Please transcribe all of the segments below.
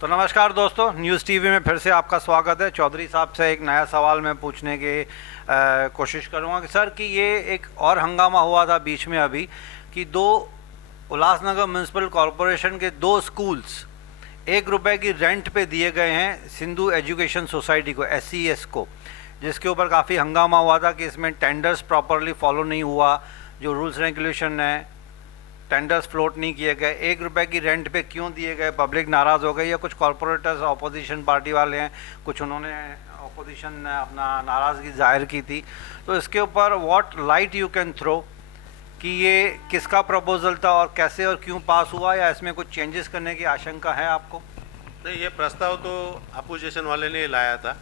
तो नमस्कार दोस्तों, न्यूज़ टीवी में फिर से आपका स्वागत है। चौधरी साहब से एक नया सवाल मैं पूछने की कोशिश करूंगा कि सर कि ये एक और हंगामा हुआ था बीच में अभी कि उल्लासनगर म्यूनसिपल कॉरपोरेशन के 2 स्कूल्स ₹1 की रेंट पे दिए गए हैं सिंधु एजुकेशन सोसाइटी को, SES को, जिसके ऊपर काफ़ी हंगामा हुआ था कि इसमें टेंडर्स प्रॉपरली फॉलो नहीं हुआ, जो रूल्स रेगुलेशन है टेंडर्स फ्लोट नहीं किए गए, ₹1 की रेंट पे क्यों दिए गए, पब्लिक नाराज़ हो गई या कुछ कॉरपोरेटर्स अपोजिशन पार्टी वाले हैं, कुछ उन्होंने अपोजिशन ने अपना नाराज़गी जाहिर की थी। तो इसके ऊपर what light you can throw कि ये किसका प्रपोजल था और कैसे और क्यों पास हुआ, या इसमें कुछ चेंजेस करने की आशंका है आपको? नहीं, ये प्रस्ताव तो अपोजिशन वाले ने लाया था।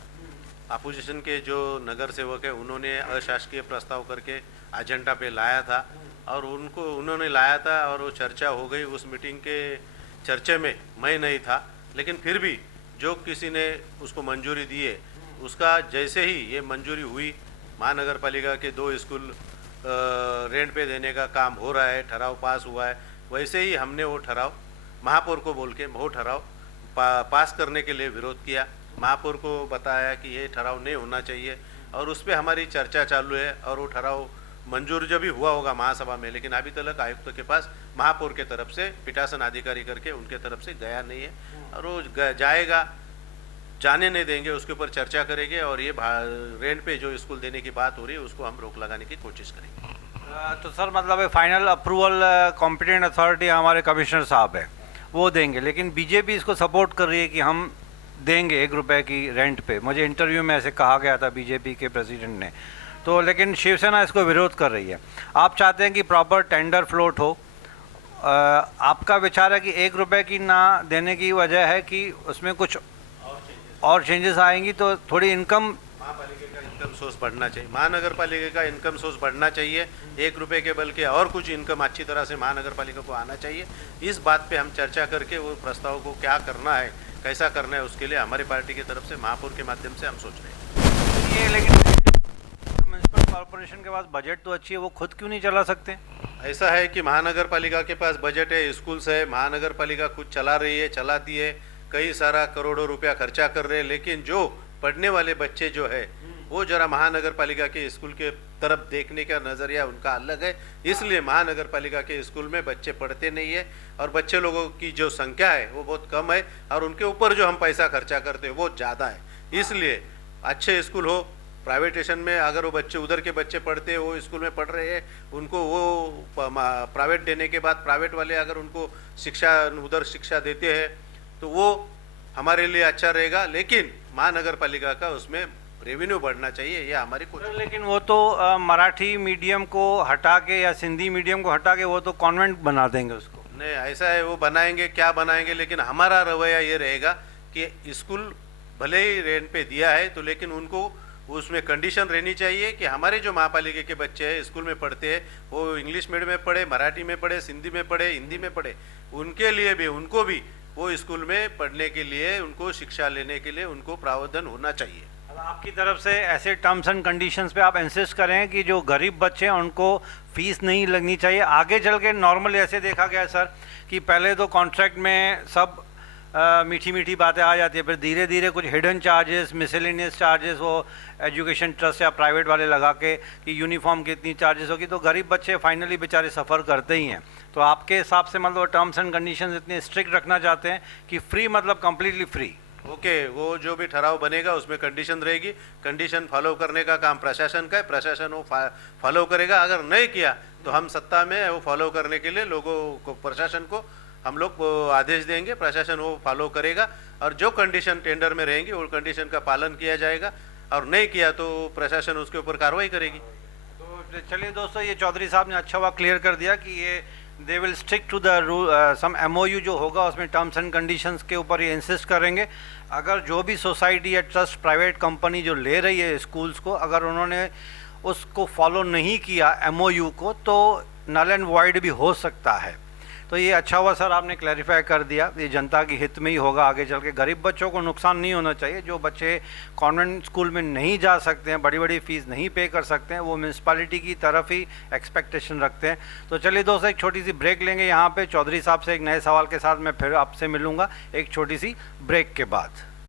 अपोजिशन के जो नगर सेवक है उन्होंने अशासकीय प्रस्ताव करके एजेंडा पे लाया था और उन्होंने लाया था और वो चर्चा हो गई। उस मीटिंग के चर्चे में मैं नहीं था, लेकिन फिर भी जो किसी ने उसको मंजूरी दी है उसका जैसे ही ये मंजूरी हुई, महानगर पालिका के 2 स्कूल रेंट पे देने का काम हो रहा है, ठराव पास हुआ है, वैसे ही हमने वो ठराव महापौर को बोल के वो ठराव पास करने के लिए विरोध किया। महापौर को बताया कि ये ठराव नहीं होना चाहिए और उस पर हमारी चर्चा चालू है और वो ठराव मंजूर जब भी हुआ होगा महासभा में, लेकिन अभी तक आयुक्त के पास महापौर के तरफ से पीठासन अधिकारी करके उनके तरफ से गया नहीं है और वो जाएगा, जाने नहीं देंगे, उसके ऊपर चर्चा करेंगे और ये रेंट पे जो स्कूल देने की बात हो रही है उसको हम रोक लगाने की कोशिश करेंगे। तो सर मतलब फाइनल अप्रूवल कॉम्पिटेंट अथॉरिटी हमारे कमिश्नर साहब है, वो देंगे, लेकिन बीजेपी इसको सपोर्ट कर रही है कि हम देंगे ₹1 की रेंट पे। मुझे इंटरव्यू में ऐसे कहा गया था बीजेपी के प्रेसिडेंट ने, तो लेकिन शिवसेना इसको विरोध कर रही है। आप चाहते हैं कि प्रॉपर टेंडर फ्लोट हो। आपका विचार है कि ₹1 की ना देने की वजह है कि उसमें कुछ और चेंजेस आएंगी तो थोड़ी इनकम, महापालिका का इनकम सोर्स बढ़ना चाहिए, महानगर पालिका का इनकम सोर्स बढ़ना चाहिए। ₹1 के बल्कि और कुछ इनकम अच्छी तरह से महानगर पालिका को आना चाहिए। इस बात पे हम चर्चा करके वो प्रस्ताव को क्या करना है, कैसा करना है, उसके लिए हमारी पार्टी की तरफ से महापौर के माध्यम से हम सोच रहे हैं। ये लेकिन म्यूनसिपल कॉरपोरेशन के पास बजट तो अच्छी है, वो खुद क्यों नहीं चला सकते? ऐसा है कि महानगर पालिका के पास बजट है, स्कूल्स है, महानगर पालिका खुद चला रही है, चलाती है, कई सारा करोड़ों रुपया खर्चा कर रहे हैं, लेकिन जो पढ़ने वाले बच्चे जो है वो जरा महानगर पालिका के स्कूल के तरफ देखने का नज़रिया उनका अलग है। इसलिए महानगर पालिका के स्कूल में बच्चे पढ़ते नहीं है और बच्चे लोगों की जो संख्या है वो बहुत कम है और उनके ऊपर जो हम पैसा खर्चा करते हैं वो ज़्यादा है। इसलिए अच्छे स्कूल हो, प्राइवेटेशन में अगर वो बच्चे उधर के बच्चे पढ़ते हैं, वो स्कूल में पढ़ रहे हैं, उनको वो प्राइवेट देने के बाद प्राइवेट वाले अगर उनको शिक्षा उधर शिक्षा देते हैं तो वो हमारे लिए अच्छा रहेगा, लेकिन महानगर पालिका का उसमें रेवेन्यू बढ़ना चाहिए, ये हमारी कोशिश। लेकिन वो तो मराठी मीडियम को हटा के या सिंधी मीडियम को हटा के वो तो कॉन्वेंट बना देंगे उसको। नहीं, ऐसा है, वो बनाएंगे क्या बनाएंगे, लेकिन हमारा रवैया ये रहेगा कि स्कूल भले ही रेंट पे दिया है तो लेकिन उनको उसमें कंडीशन रहनी चाहिए कि हमारे जो महापालिका के बच्चे हैं स्कूल में पढ़ते हैं, वो इंग्लिश मीडियम में पढ़े, मराठी में पढ़े, सिंधी में पढ़े, हिंदी में पढ़े, उनके लिए भी उनको भी वो स्कूल में पढ़ने के लिए, उनको शिक्षा लेने के लिए उनको प्रावधान होना चाहिए। आपकी तरफ से ऐसे टर्म्स एंड कंडीशंस पे आप इंसिस्ट करें कि जो गरीब बच्चे हैं उनको फीस नहीं लगनी चाहिए। आगे चल के नॉर्मली ऐसे देखा गया है सर कि पहले तो कॉन्ट्रैक्ट में सब मीठी मीठी बातें आ जाती है, फिर धीरे धीरे कुछ हिडन चार्जेस, मिसलेनियस चार्जेस वो एजुकेशन ट्रस्ट या प्राइवेट वाले लगा के कि यूनिफॉर्म की इतनी चार्जेस होगी, तो गरीब बच्चे फाइनली बेचारे सफ़र करते ही हैं। तो आपके हिसाब से मतलब टर्म्स एंड कंडीशंस इतने स्ट्रिक्ट रखना चाहते हैं कि फ्री मतलब कम्प्लीटली फ्री? ओके, वो जो भी ठराव बनेगा उसमें कंडीशन रहेगी, कंडीशन फॉलो करने का काम प्रशासन का है, प्रशासन वो फॉलो करेगा। अगर नहीं किया तो हम सत्ता में वो फॉलो करने के लिए लोगों को, प्रशासन को हम लोग आदेश देंगे, प्रशासन वो फॉलो करेगा और जो कंडीशन टेंडर में रहेंगी वो कंडीशन का पालन किया जाएगा और नहीं किया तो प्रशासन उसके ऊपर कार्रवाई करेगी। तो चलिए दोस्तों, ये चौधरी साहब ने अच्छा हुआ क्लियर कर दिया कि ये they will stick to the rule, some MOU जो होगा उसमें टर्म्स एंड कंडीशंस के ऊपर ये इंसिस्ट करेंगे। अगर जो भी सोसाइटी या ट्रस्ट प्राइवेट कंपनी जो ले रही है स्कूल्स को, अगर उन्होंने उसको फॉलो नहीं किया MOU को, तो नल एंड वॉइड भी हो सकता है। तो ये अच्छा हुआ सर आपने क्लैरिफाई कर दिया, ये जनता की हित में ही होगा आगे चल के। गरीब बच्चों को नुकसान नहीं होना चाहिए। जो बच्चे कॉन्वेंट स्कूल में नहीं जा सकते हैं, बड़ी बड़ी फीस नहीं पे कर सकते हैं, वो म्यूनसिपैलिटी की तरफ ही एक्सपेक्टेशन रखते हैं। तो चलिए दोस्तों एक छोटी सी ब्रेक लेंगे यहाँ पे। चौधरी साहब से एक नए सवाल के साथ मैं फिर आपसे मिलूँगा एक छोटी सी ब्रेक के बाद।